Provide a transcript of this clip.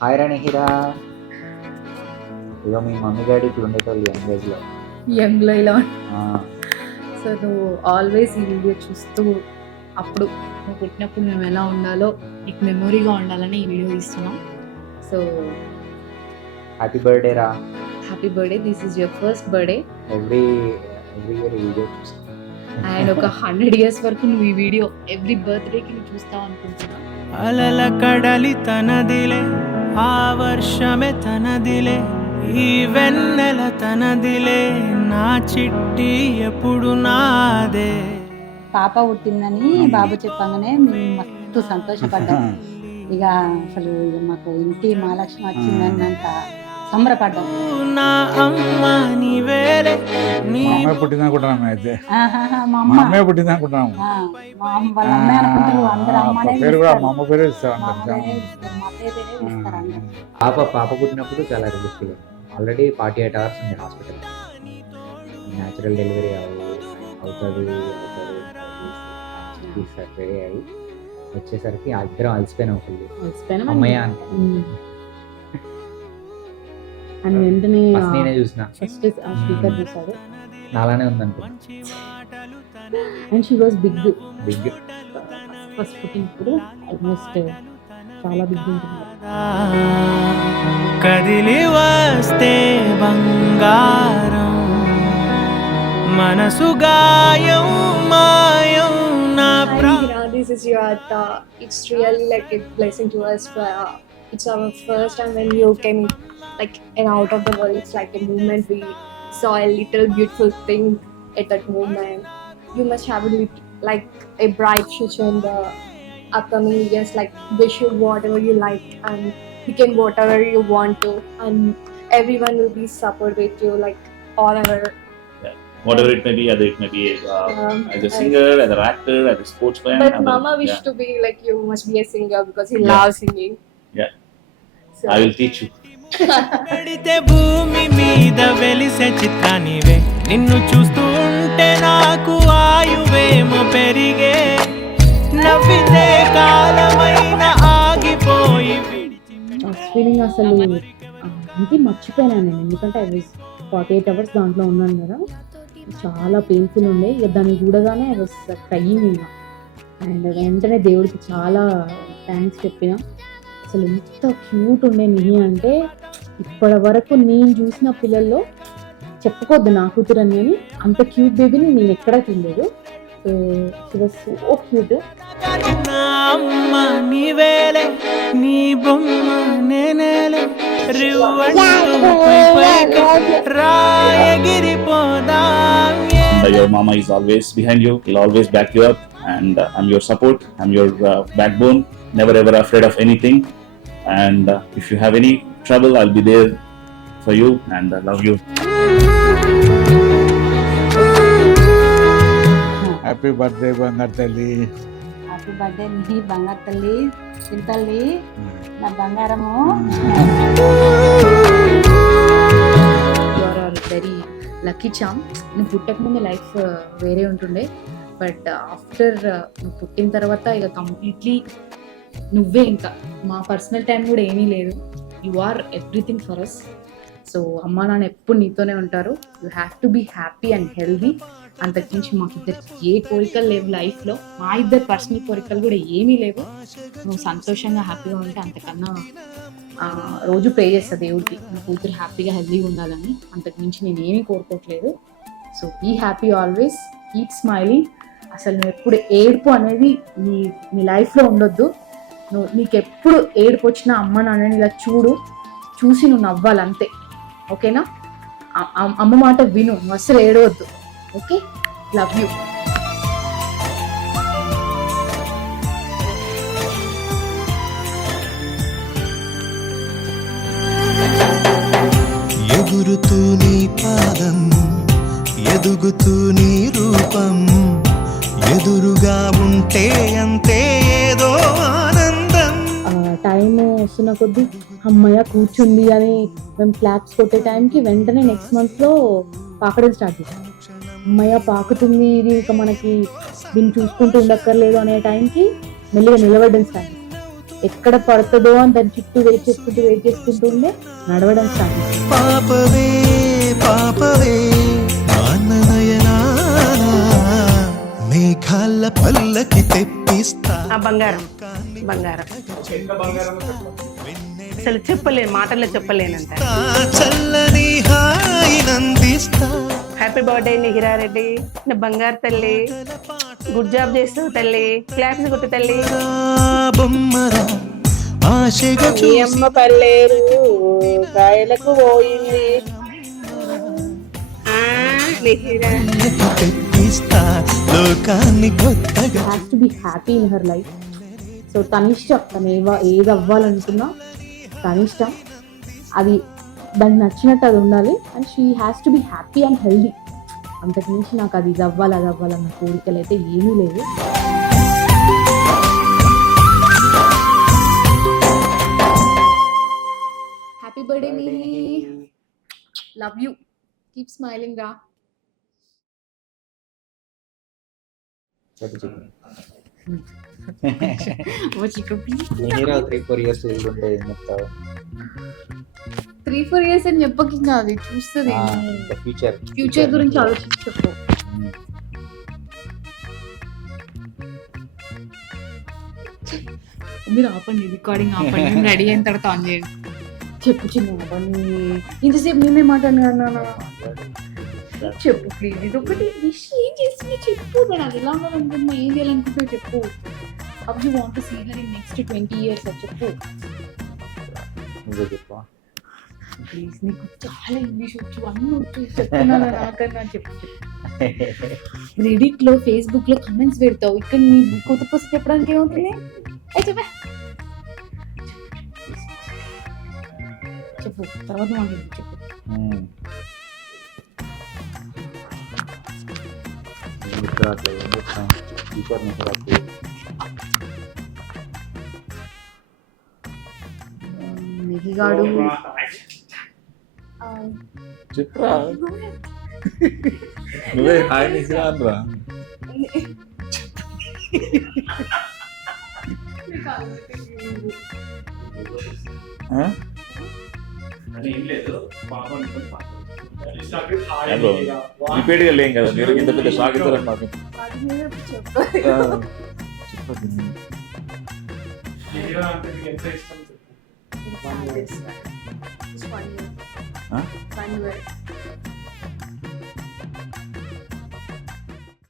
Hi రా నిహిరా. ఇగో మీ mummy daddy ఇప్పుడు ఉండేటోళ్ళు young ఏజ్లో. యంగ్లో ఇలా సో నువ్వు ఆల్వేస్ ఈ వీడియో చూస్తూ అప్పుడు నువ్వు పుట్టినప్పుడు మేము ఎలా ఉండాలో నీకు మెమొరీగా ఉండాలని ఈ వీడియో తీస్తున్నాం. సో హ్యాపీ బర్త్డే రా. Happy birthday, this is your first birthday. Every year ఈ వీడియో చూస్తాను. అండ్ ఒక 100 years వరకు నువ్వు ఈ వీడియో ఎవ్రీ బర్త్డేకి నువ్వు చూస్తావు అనుకుంటున్నా. అలల కడలి తనదిలే, ఆ వర్షమే తనదిలే, ఈ వెన్నెల తనదిలే, నా చిట్టి ఎప్పుడు నాదే. పాప పుట్టిందని బాబు చెప్పగానే మేము మస్తు సంతోషపడ్డాం. ఇక అసలు మాకు ఇంటి మహాలక్ష్మి వచ్చిందని అంత సంబరపడ్డాం. నా అమ్మ నీవేలే, నీ పుట్టింది అనుకుంటున్నాం. అయితే మా మా అమ్మ అమ్మే పుట్టింది అనుకుంటున్నాము. మా అమ్మ వాళ్ళ అమ్మాయి అనుకుంటారు, అందరు అమ్మనే పేరు కూడా మా పిలుస్తారు. అమ్మ పేరే ఇస్తారు మా అందరు. అమ్మనే పిలుస్తారు, మా అత్తయ్య పేరే పిలుస్తారు అందరు. పాప పుట్టినప్పుడు చాలా రిస్క్. ఆల్రెడీ 48 hours ఉంది హాస్పిటల్. న్యాచురల్ డెలివరీ అవుతుంది రెడీ అయ్యి వచ్చేసరికి ఇద్దరం అలసిపోయినా అవుతుంది అమ్మయ్య అని. అండ్ వెంటనే ఫస్ట్ నేనే చూసిన, ఫస్ట్ ఆ స్పీకర్ చూసాడు నాలానే ఉందనుకో. And she was big. Big first పుట్టినప్పుడు ఆల్మోస్ట్ చాలా బిగ్ ఉంటుంది. కదిలి వస్తే బంగారం, మనసు గాయం మాయం నా ప్రా. Hira, this is your Atta. It's really like a blessing to us. It's our first time when you came like and out of the world. It's like a moment we saw a little beautiful thing at that moment. You must have like a bright future in the upcoming years. Like wish you whatever you like and become whatever you want to, and everyone will be support with you. Like all our whatever it may be, either it may be as a singer, as an actor, as a sportsman. but Mama wish to be like you must be a singer because he loves singing. Yeah. So I will teach you. పడితే భూమి మీద వెలిసే చిత్రానివే, నిన్ను చూస్తూ ఉంటే నాకు ఆయువేమో పెరిగే, నవ్వితే కాలమైన ఆగిపోయి ఫీలింగ్ అసలు ఇంటి మర్చిపోయినాను నేను, ఎందుకంటే ఐ వాజ్ 48 hours దాంట్లో ఉన్నాను కదా. చాలా పెయిన్ఫుల్ ఉండే. ఇక దాన్ని చూడగానే ఐ వాజ్ క్రయింగ్ ఇంకా. అండ్ వెంటనే దేవుడికి చాలా థ్యాంక్స్ చెప్పిన. అసలు ఎంత క్యూట్ ఉండే నిహి అంటే, ఇప్పటి వరకు నేను చూసిన పిల్లల్లో చెప్పుకోవద్దు నా కూతురు అని, కానీ అంత క్యూట్ బేబీని నేను ఎక్కడా చూడలేదు. So she was so cute. నా అమ్మ నీవేలే, నీ బొమ్మ నేనేలే, రివ్వంటూ పైకి రాయగిరిపోదాం. Your mama is always behind you. He'll always back you up, and I'm your support. I'm your backbone. Never ever afraid of anything. And if you have any trouble, I'll be there for you, and I love you. Happy birthday బంగారు తల్లి. Happy birthday నీ బంగారు తల్లి, చింతల్లి, నా బంగారము. You're are very lucky charm. నువ్వు పుట్టక ముందు లైఫ్ వేరే ఉంటుండే, బట్ ఆఫ్టర్ నువ్వు పుట్టిన తర్వాత ఇక కంప్లీట్లీ నువ్వే. ఇంకా మా పర్సనల్ టైం కూడా ఏమీ లేదు. You are everything for us. So అమ్మా నాన్న ఎప్పుడు నీతోనే ఉంటారు. You have to be happy and healthy. అంతకుమించి మాకిద్దరికి ఏ కోరికలు లేవు లైఫ్లో. మా ఇద్దరు పర్సనల్ కోరికలు కూడా ఏమీ లేవు. నువ్వు సంతోషంగా హ్యాపీగా ఉంటే అంతకన్నా రోజు ప్రే చేస్తా దేవుడికి, నా కూతురు హ్యాపీగా హెల్దీగా ఉండాలని. అంతకుమించి నేను ఏమీ కోరుకోవట్లేదు. So be happy always, keep smiling. అసలు నువ్వు ఎప్పుడు ఏడుపు అనేది నీ లైఫ్లో ఉండొద్దు. నీకు ఎప్పుడు ఏడుపు వచ్చినా అమ్మ నాన్నని ఇలా చూసి నువ్వు నవ్వాలి అంతే. ఓకేనా? అమ్మ మాట విను, నువ్వు అస్సలు ఏడవద్దు. ఓకే? Love you. ఎగురుతూ నీ పాదం, ఎదుగుతూ నీ రూపం, ఎదురుగా ఉంటే అంతే ఏదో ఆనందం. టైం వస్తున్న కొద్దీ అమ్మయ్య కూర్చుంది అని మేము క్లాప్స్ కొట్టే టైంకి వెంటనే నెక్స్ట్ మంత్లో పాకడం స్టార్ట్ చేసాం. అమ్మయ్య పాకుతుంది, ఇది ఇక మనకి దీన్ని చూసుకుంటూ ఉండక్కర్లేదు అనే టైంకి మెల్లిగా నిలబడడం స్టార్ట్ చేసాం. ఎక్కడ పడుతుందో అని దాని చుట్టూ వెయిట్ చేసుకుంటుండే నడవడం స్టార్ట్ చేసింది. పాపవే పాపవే నయనానా మేఘాల పల్లకి తెప్పిస్తా బంగారం అసలు చెప్పలేను, మాటల్లో చెప్పలేనంత. చల్లని హాయినందిస్తా. హ్యాపీ బర్త్డే నిహిరారెడ్డి, నా బంగారు తల్లి, గుడ్ జాబ్ చేస్తావు తల్లి, క్లాప్స్ కొట్టు తల్లి. బొమ్మరా ఆశగా అమ్మ పల్లేరు కాయలకు పోయింది. తెప్పిస్తా లోకాన్ని కొత్తగా. Has to be happy in her life. So తన ఇష్టం, తను ఏది అవ్వాలనుకున్నా తన ఇష్టం, అది దానికి నచ్చినట్టు అది ఉండాలి. And she has to be happy and healthy. అంతకు మించి నాకు అది అవ్వాలన్న కోరికలు అయితే ఏమీ లేవు. Happy birthday Mihi, love you, keep smiling రా. చెప్పు మిహిరా 3-4 years ఉంటే ఏం చెప్తావు? 3-4 years అని చెప్పకి, అది చూస్తుంది ఫ్యూచర్ గురించి ఆలోచించి చెప్పు. మీరు ఆపండి, రికార్డింగ్ ఆపండి, మేము రెడీ అయిన తర్వాత ఆన్ చేయండి. చెప్పు చిన్న అవన్నీ ఇంతసేపు మేమే మాట్లాడినా. చెప్పు ప్లీజ్, ఇది ఒకటి విష్ ఏం చేస్తున్నా చెప్పు. దాని అది ఎలా ఉండాలనుకుంటున్నా, ఏం చేయాలనుకుంటున్నా చెప్పు. How you want to see her in next 20 years అని చెప్పు ప్లీజ్. నీకు చాలా ఇంగ్లీష్ వచ్చు, అన్నీ వచ్చు, చెప్తున్నాను నాకన్నా చెప్పు. రెడిట్ లో, ఫేస్బుక్ లో కమెంట్స్ పెడతావు, ఇక్కడ నీ కొత్త పుస్తకం చెప్పడానికి ఏమవుతుంది? చెప్పా చెప్పు, తర్వాత మాట్లాడు చెప్పు. నిహిగాడు చెప్పరా నువ్వే హాయ్ నిసిరా అనరా. రిపీట్ గా లేం కదా మీరు, ఇంత పెద్ద షాక్ ఇస్తారని మాకు